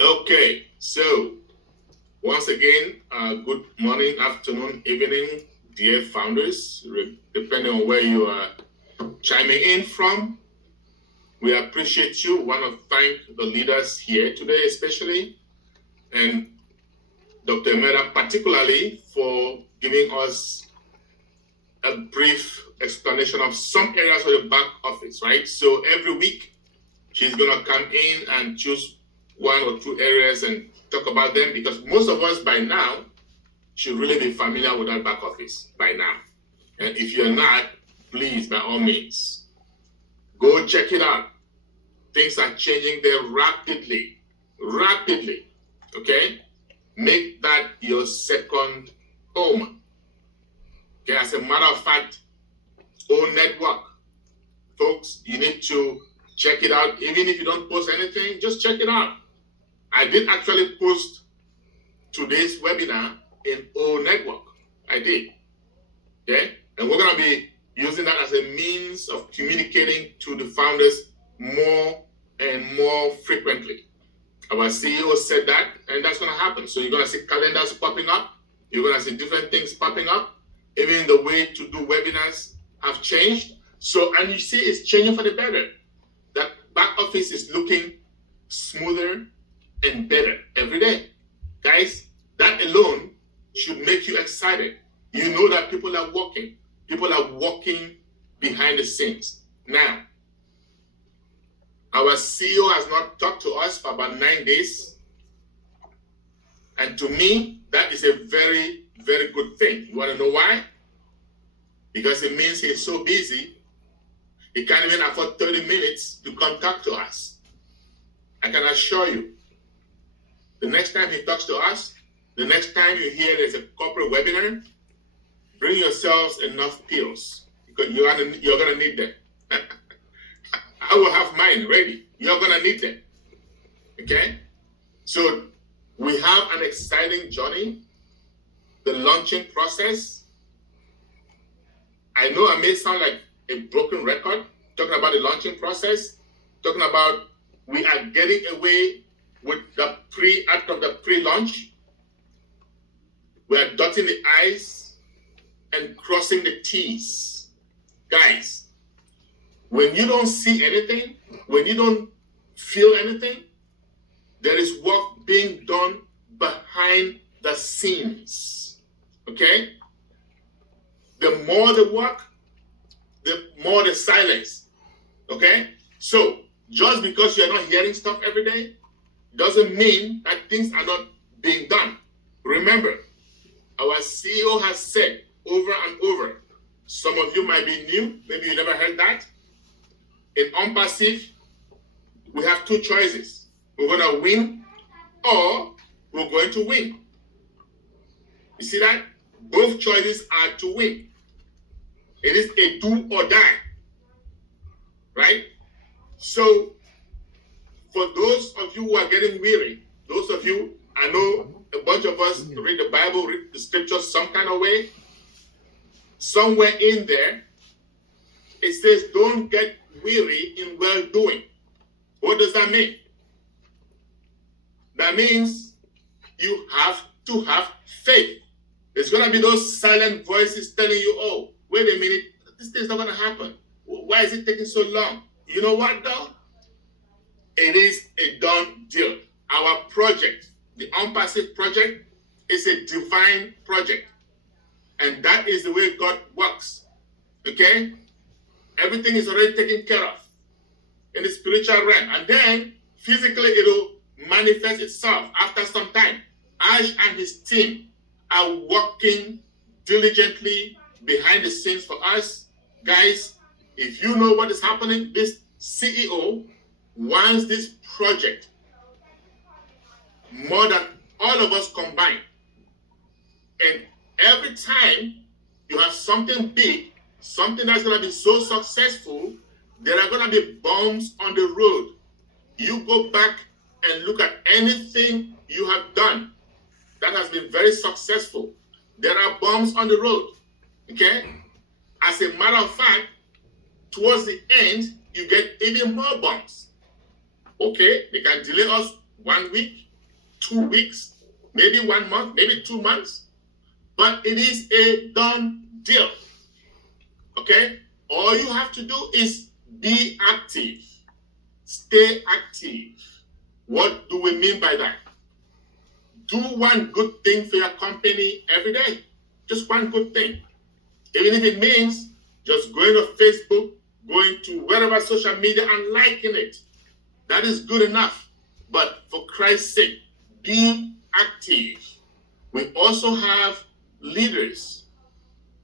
Okay, so once again, good morning, afternoon, evening, dear founders, depending on where you are chiming in from. We appreciate you. Want to thank the leaders here today, especially, and Dr. Mera particularly for giving us a brief explanation of some areas of the back office, right? So every week, she's going to come in and choose one or two areas and talk about them, because most of us by now should really be familiar with that back office by now. And if you're not, please, by all means, go check it out. Things are changing there rapidly. Okay? Make that your second home. Okay, as a matter of fact, own network. Folks, you need to check it out. Even if you don't post anything, just check it out. I did actually post today's webinar in O Network. I did. Okay? And we're going to be using that as a means of communicating to the founders more and more frequently. Our CEO said that, and that's going to happen. So you're going to see calendars popping up. You're going to see different things popping up. Even the way to do webinars have changed. So, and you see it's changing for the better. That back office is looking smoother and better every day. Guys, that alone should make you excited. You know that people are working. People are working behind the scenes. Now, our CEO has not talked to us for about 9 days. And to me, that is a very, very good thing. You want to know why? Because it means he's so busy, he can't even afford 30 minutes to come talk to us. I can assure you, the next time he talks to us, the next time you hear there's a corporate webinar, bring yourselves enough pills, because you're gonna need them. I will have mine ready. You're gonna need them. Okay? So we have an exciting journey. The launching process. I know I may sound like a broken record talking about the launching process, talking about we are getting away with the pre-launch. We are dotting the I's and crossing the T's. Guys, when you don't see anything, when you don't feel anything, there is work being done behind the scenes. Okay? The more the work, the more the silence. Okay? So, just because you're not hearing stuff every day, doesn't mean that things are not being done. Remember, our CEO has said over and over, some of you might be new, maybe you never heard that. In Onpassive, we have two choices. We're going to win or we're going to win. You see that? Both choices are to win. It is a do or die. Right? So, for those of you who are getting weary, those of you, I know a bunch of us read the Bible, read the scriptures some kind of way. Somewhere in there, it says, don't get weary in well-doing. What does that mean? That means you have to have faith. There's going to be those silent voices telling you, oh, wait a minute, this thing's not going to happen. Why is it taking so long? You know what, though? It is a done deal. Our project, the Onpassive project, is a divine project. And that is the way God works. Okay? Everything is already taken care of in the spiritual realm. And then, physically, it'll manifest itself after some time. Ash and his team are working diligently behind the scenes for us. Guys, if you know what is happening, this CEO wants this project more than all of us combined. And every time you have something big, something that's going to be so successful, there are going to be bumps on the road. You go back and look at anything you have done that has been very successful. There are bumps on the road. Okay? As a matter of fact, towards the end, you get even more bumps. Okay, they can delay us 1 week, 2 weeks, maybe 1 month, maybe 2 months, but it is a done deal. Okay? All you have to do is be active. Stay active. What do we mean by that? Do one good thing for your company every day. Just one good thing. Even if it means just going to Facebook, going to wherever social media and liking it. That is good enough. But for Christ's sake, be active. We also have leaders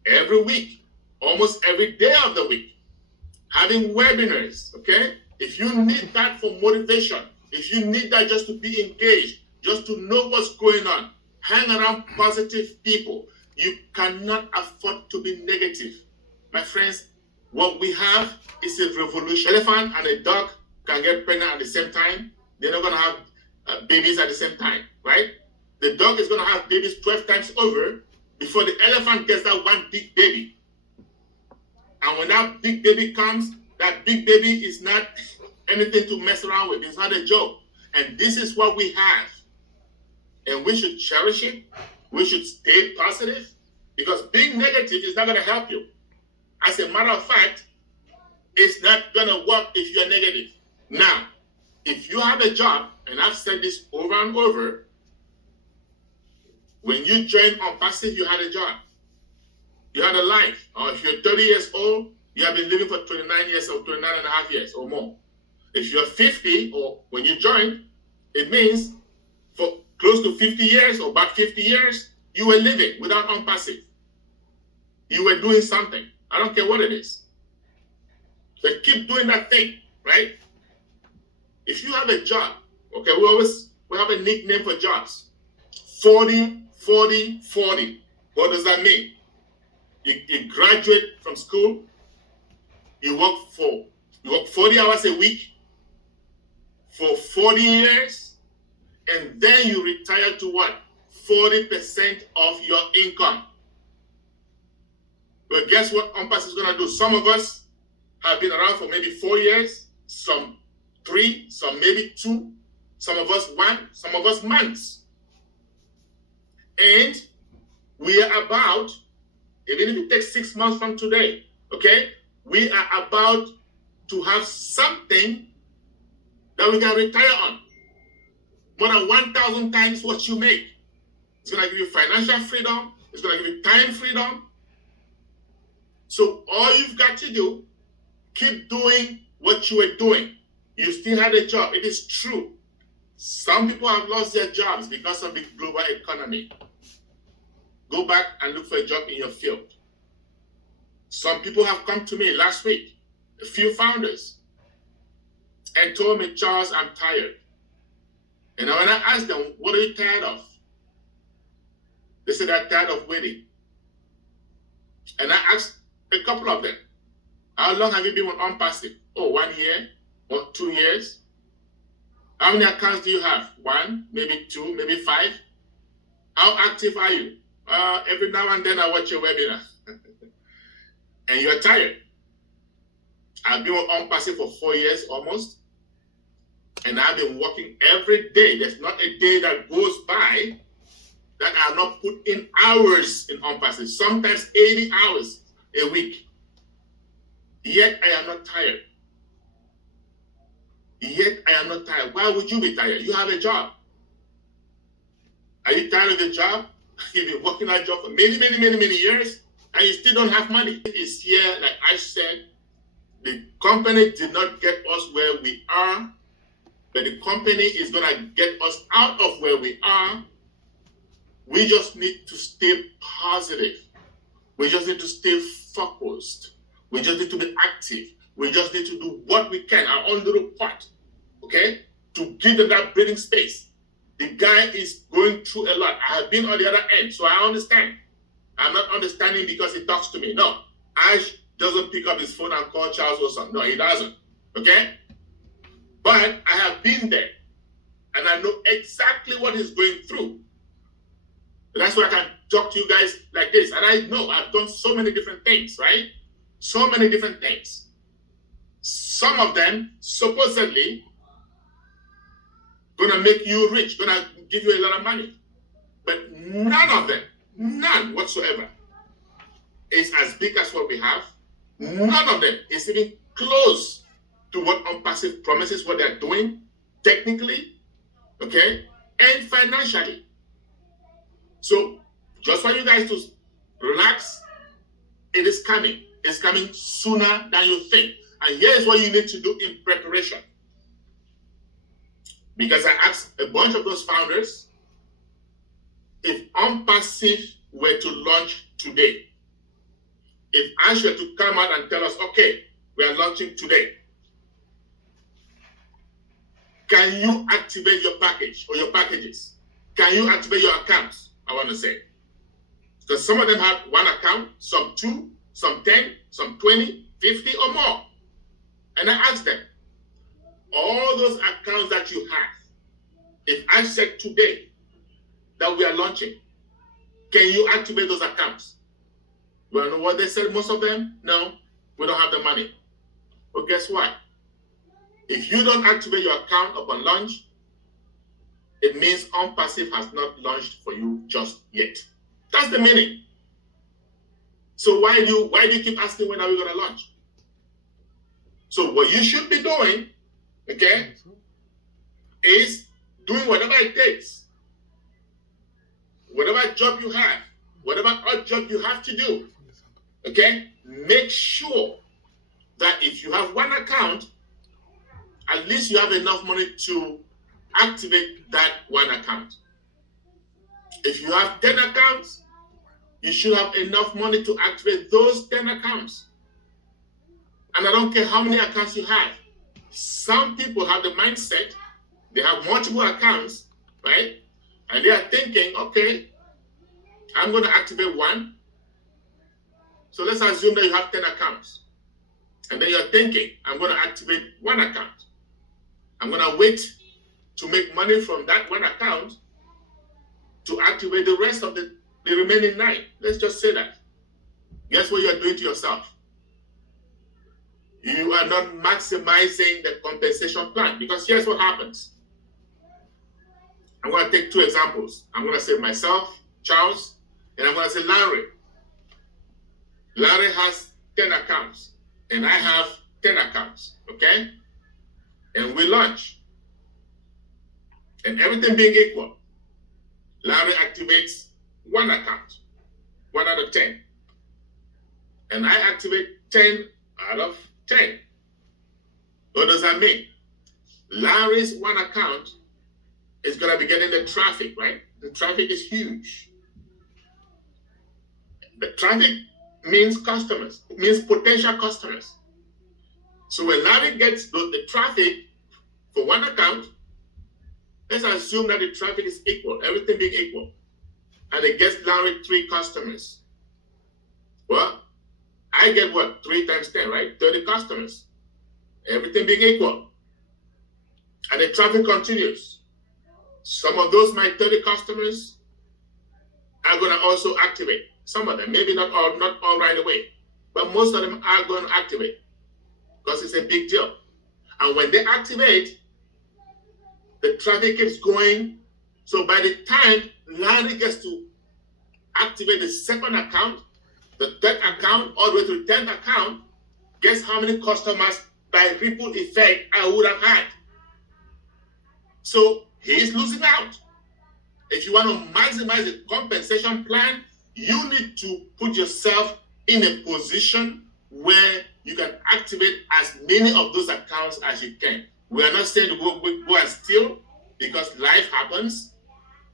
every week, almost every day of the week, having webinars, okay? If you need that for motivation, if you need that just to be engaged, just to know what's going on, hang around positive people. You cannot afford to be negative. My friends, what we have is a revolution. Elephant and a dog can get pregnant at the same time. They're not going to have babies at the same time, right? The dog is going to have babies 12 times over before the elephant gets that one big baby. And when that big baby comes, that big baby is not anything to mess around with. It's not a joke. And this is what we have. And we should cherish it. We should stay positive, because being negative is not going to help you. As a matter of fact, it's not going to work if you're negative. Now, if you have a job, and I've said this over and over, when you joined Onpassive, you had a job. You had a life. Or if you're 30 years old, you have been living for 29 years or 29 and a half years or more. If you're 50, or when you joined, it means for close to 50 years or about 50 years, you were living without Onpassive. You were doing something. I don't care what it is. But keep doing that thing, right? If you have a job, okay, we have a nickname for jobs. 40, 40, 40. What does that mean? You graduate from school, you work 40 hours a week for 40 years, and then you retire to what? 40% of your income. But guess what Onpassive is going to do? Some of us have been around for maybe 4 years, some 3, some maybe 2, some of us 1, some of us months. And we are about, even if it takes 6 months from today, okay, we are about to have something that we can retire on. More than 1,000 times what you make. It's going to give you financial freedom. It's going to give you time freedom. So all you've got to do, keep doing what you were doing. You still had a job. It is true. Some people have lost their jobs because of the global economy. Go back and look for a job in your field. Some people have come to me last week, a few founders, and told me, Charles, I'm tired. And when I asked them, what are you tired of? They said, they're tired of waiting. And I asked a couple of them, how long have you been with Onpassive? Oh, 1 year or 2 years. How many accounts do you have? 1, maybe 2, maybe 5. How active are you? Every now and then I watch your webinar. And you're tired. I've been with Onpassive for 4 years almost. And I've been working every day. There's not a day that goes by that I have not put in hours in Onpassive. Sometimes 80 hours a week. Yet I am not tired. Yet I am not tired. Why would you be tired? You have a job. Are you tired of the job? You've been working that job for many, many, many, many years, and you still don't have money. It's here, like I said, the company did not get us where we are, but the company is going to get us out of where we are. We just need to stay positive. We just need to stay focused. We just need to be active. We just need to do what we can, our own little part, okay, to give them that breathing space. The guy is going through a lot. I have been on the other end, so I understand. I'm not understanding because he talks to me. No, Ash doesn't pick up his phone and call Charles Wilson. No, he doesn't, okay? But I have been there, and I know exactly what he's going through. That's why I can talk to you guys like this. And I know I've done so many different things, right? So many different things. Some of them supposedly going gonna make you rich, gonna give you a lot of money. But none of them, none whatsoever, is as big as what we have. None of them is even close to what Onpassive promises, what they're doing technically, okay, and financially. So just for you guys to relax, it is coming. It's coming sooner than you think. And here's what you need to do in preparation. Because I asked a bunch of those founders, if Onpassive were to launch today, if Ash were to come out and tell us, okay, we are launching today, can you activate your package or your packages? Can you activate your accounts? I want to say. Because some of them have one account, some 2, some 10, some 20, 50 or more. And I asked them, all those accounts that you have, if I said today that we are launching, can you activate those accounts? You want to know what they said? Most of them, no, we don't have the money. But guess what? If you don't activate your account upon launch, it means Onpassive has not launched for you just yet. That's the meaning. So why do you keep asking when are we going to launch? So what you should be doing, okay, is doing whatever it takes. Whatever job you have, whatever odd job you have to do, okay, make sure that if you have one account, at least you have enough money to activate that one account. If you have 10 accounts, you should have enough money to activate those 10 accounts. And I don't care how many accounts you have. Some people have the mindset, they have multiple accounts, right? And they are thinking, okay, I'm going to activate one. So let's assume that you have 10 accounts. And then you're thinking, I'm going to activate one account. I'm going to wait to make money from that one account to activate the rest of the remaining 9. Let's just say that. Guess what you're doing to yourself? You are not maximizing the compensation plan, because here's what happens. I'm going to take 2 examples. I'm going to say myself, Charles, and I'm going to say Larry. Larry has 10 accounts, and I have 10 accounts, okay? And we launch. And everything being equal, Larry activates one account, 1 out of 10. And I activate 10 out of 10. What does that mean? Larry's one account is going to be getting the traffic, right? The traffic is huge. The traffic means customers, it means potential customers. So when Larry gets the traffic for one account, let's assume that the traffic is equal, everything being equal, and it gets Larry 3 customers. Well, I get what? 3 times 10, right? 30 customers. Everything being equal. And the traffic continues. Some of those, my 30 customers, are going to also activate. Some of them, maybe not all right away, but most of them are going to activate because it's a big deal. And when they activate, the traffic keeps going. So by the time Larry gets to activate the second account, the third account, all the way to the 10th account, guess how many customers by ripple effect I would have had? So he's losing out. If you want to maximize the compensation plan, you need to put yourself in a position where you can activate as many of those accounts as you can. We are not saying to go and steal, because life happens.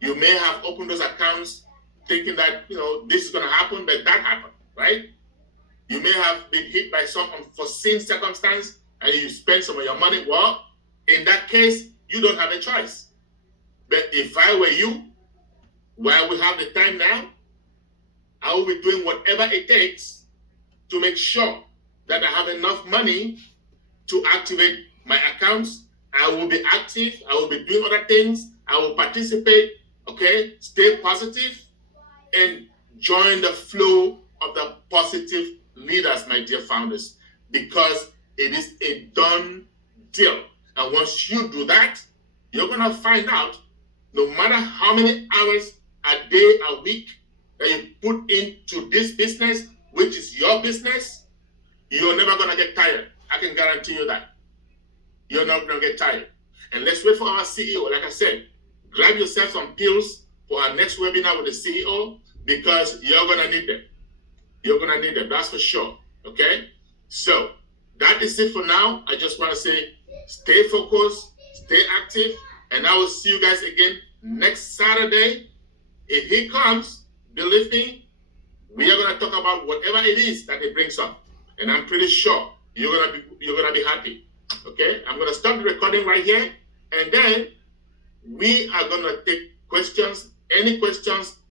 You may have opened those accounts thinking that, this is going to happen, but that happened, right? You may have been hit by some unforeseen circumstance and you spend some of your money. Well, in that case, you don't have a choice. But if I were you, while we have the time now, I will be doing whatever it takes to make sure that I have enough money to activate my accounts. I will be active. I will be doing other things. I will participate, okay? Stay positive and join the flow of the positive leaders, my dear founders, because it is a done deal. And once you do that, you're gonna find out, no matter how many hours a day, a week that you put into this business, which is your business, you're never gonna get tired. I can guarantee you that. You're not gonna get tired. And let's wait for our CEO. Like I said, grab yourself some pills for our next webinar with the CEO, because you're gonna need them. You're gonna need them, that's for sure. Okay? So that is it for now. I just want to say, stay focused, stay active, and I will see you guys again next Saturday. If he comes, believe me, we are gonna talk about whatever it is that he brings up, and I'm pretty sure you're gonna be happy. Okay? I'm gonna stop the recording right here, and then we are gonna take questions. Any questions